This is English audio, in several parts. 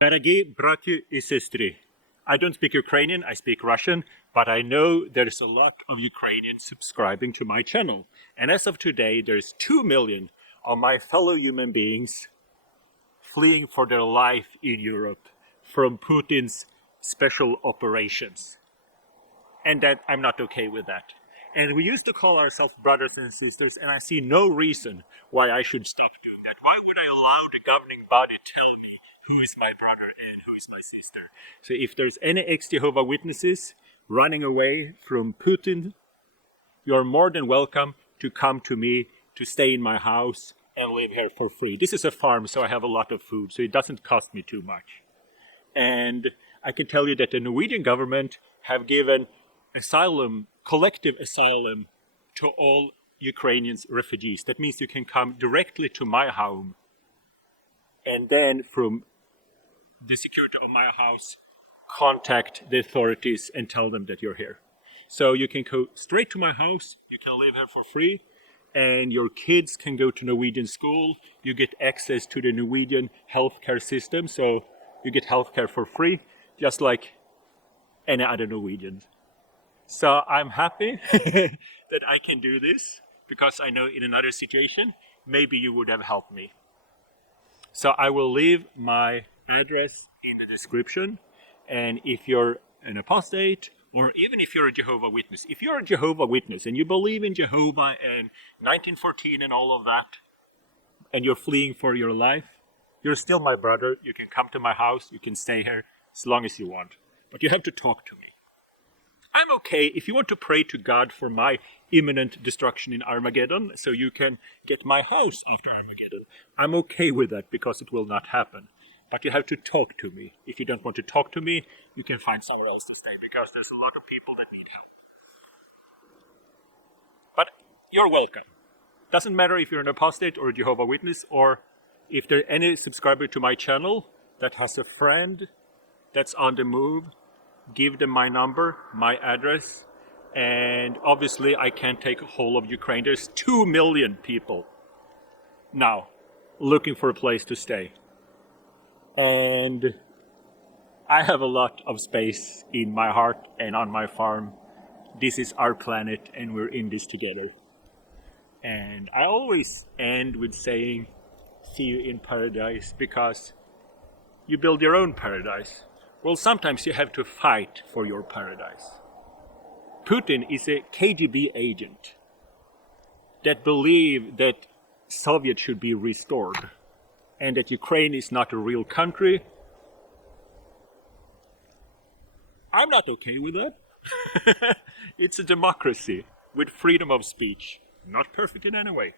Дорогі браті і сестри, I don't speak Ukrainian, I speak Russian, but I know there's a lot of Ukrainians subscribing to my channel. And as of today, there's 2 million of my fellow human beings fleeing for their life in Europe from Putin's special operations. And that I'm not okay with that. And we used to call ourselves brothers and sisters, and I see no reason why I should stop doing that. Why would I allow the governing body to tell me who is my brother and who is my sister? So if there's any ex-Jehovah Witnesses running away from Putin, you're more than welcome to come to me, to stay in my house and live here for free. This is a farm, so I have a lot of food, so it doesn't cost me too much. And I can tell you that the Norwegian government have given asylum, collective asylum, to all Ukrainians refugees. That means you can come directly to my home, and then from the security of my house, contact the authorities and tell them that you're here. So you can go straight to my house, you can live here for free, and your kids can go to Norwegian school. You get access to the Norwegian healthcare system, so you get healthcare for free, just like any other Norwegian. So I'm happy that I can do this, because I know in another situation, maybe you would have helped me. So I will leave my address in the description, and if you're an apostate, or even if you're a Jehovah Witness, if you're a Jehovah Witness and you believe in Jehovah and 1914 and all of that, and you're fleeing for your life, you're still my brother. You can come to my house, you can stay here as long as you want, but you have to talk to me. I'm okay if you want to pray to God for my imminent destruction in Armageddon, so you can get my house after Armageddon. I'm okay with that, because it will not happen. But you have to talk to me. If you don't want to talk to me, you can find somewhere else to stay, because there's a lot of people that need help. But you're welcome. Doesn't matter if you're an apostate or a Jehovah Witness, or if there's any subscriber to my channel that has a friend that's on the move, give them my number, my address, and obviously I can't take a whole of Ukraine. There's 2 million people now looking for a place to stay. And I have a lot of space in my heart and on my farm. This is our planet and we're in this together. And I always end with saying, see you in paradise, because you build your own paradise. Well, sometimes you have to fight for your paradise. Putin is a KGB agent that believes that Soviet should be restored and that Ukraine is not a real country. I'm not okay with that. It's a democracy with freedom of speech. Not perfect in any way.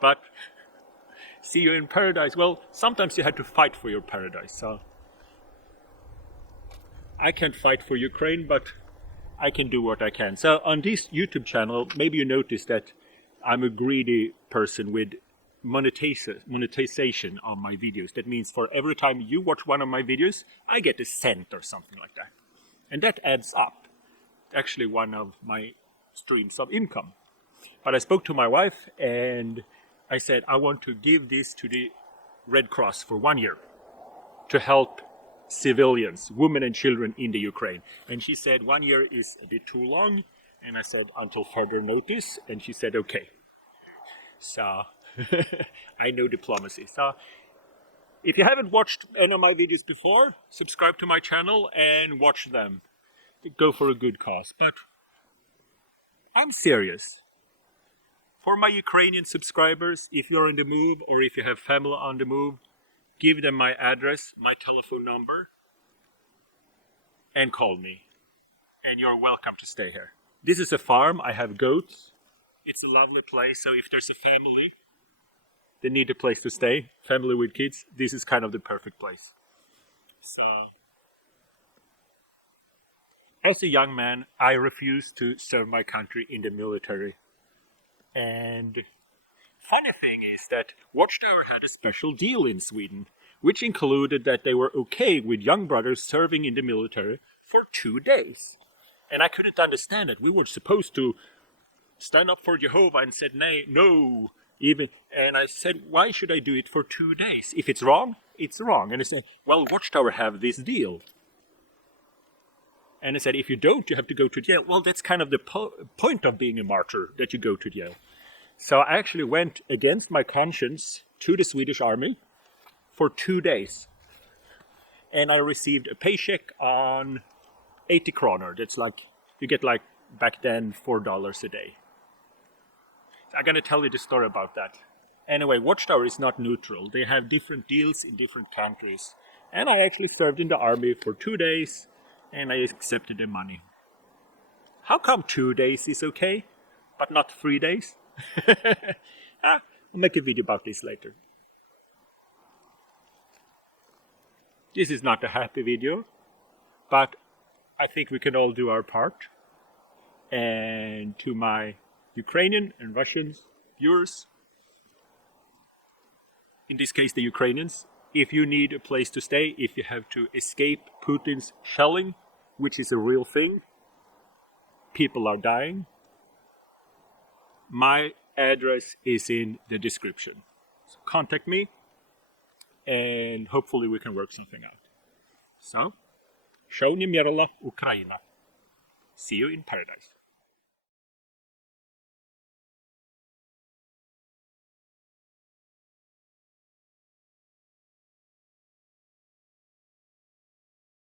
But see you in paradise. Well, sometimes you have to fight for your paradise. So I can't fight for Ukraine, but I can do what I can. So on this YouTube channel, maybe you noticed that I'm a greedy person with monetization on my videos. That means for every time you watch one of my videos, I get a cent or something like that. And that adds up. Actually one of my streams of income. But I spoke to my wife and I said, I want to give this to the Red Cross for 1 year to help civilians, women and children in the Ukraine. And she said 1 year is a bit too long. And I said, until further notice. And she said, okay. So I know diplomacy. So if you haven't watched any of my videos before, subscribe to my channel and watch them. Go for a good cause. But I'm serious. For my Ukrainian subscribers, if you're on the move or if you have family on the move, give them my address, my telephone number, and call me. And you're welcome to stay here. This is a farm. I have goats. It's a lovely place. So if there's a family, they need a place to stay, family with kids, this is kind of the perfect place. So, as a young man, I refused to serve my country in the military. And funny thing is that Watchtower had a special deal in Sweden, which included that they were okay with young brothers serving in the military for 2 days. And I couldn't understand it. We were supposed to stand up for Jehovah and said, no, even. And I said, why should I do it for 2 days? If it's wrong, it's wrong. And they say, well, Watchtower have this deal. And I said, if you don't, you have to go to jail. Well, that's kind of the point of being a martyr, that you go to jail. So I actually went against my conscience to the Swedish army for 2 days. And I received a paycheck on 80 kroner. That's like, you get like back then $4 a day. So I'm going to tell you the story about that. Anyway, Watchtower is not neutral. They have different deals in different countries. And I actually served in the army for 2 days and I accepted the money. How come 2 days is okay, but not 3 days? I'll make a video about this later. This is not a happy video, but I think we can all do our part. And to my Ukrainian and Russian viewers, in this case the Ukrainians, if you need a place to stay, if you have to escape Putin's shelling, which is a real thing, people are dying, my address is in the description. So contact me and hopefully we can work something out. So, show Ukraina. See you in paradise.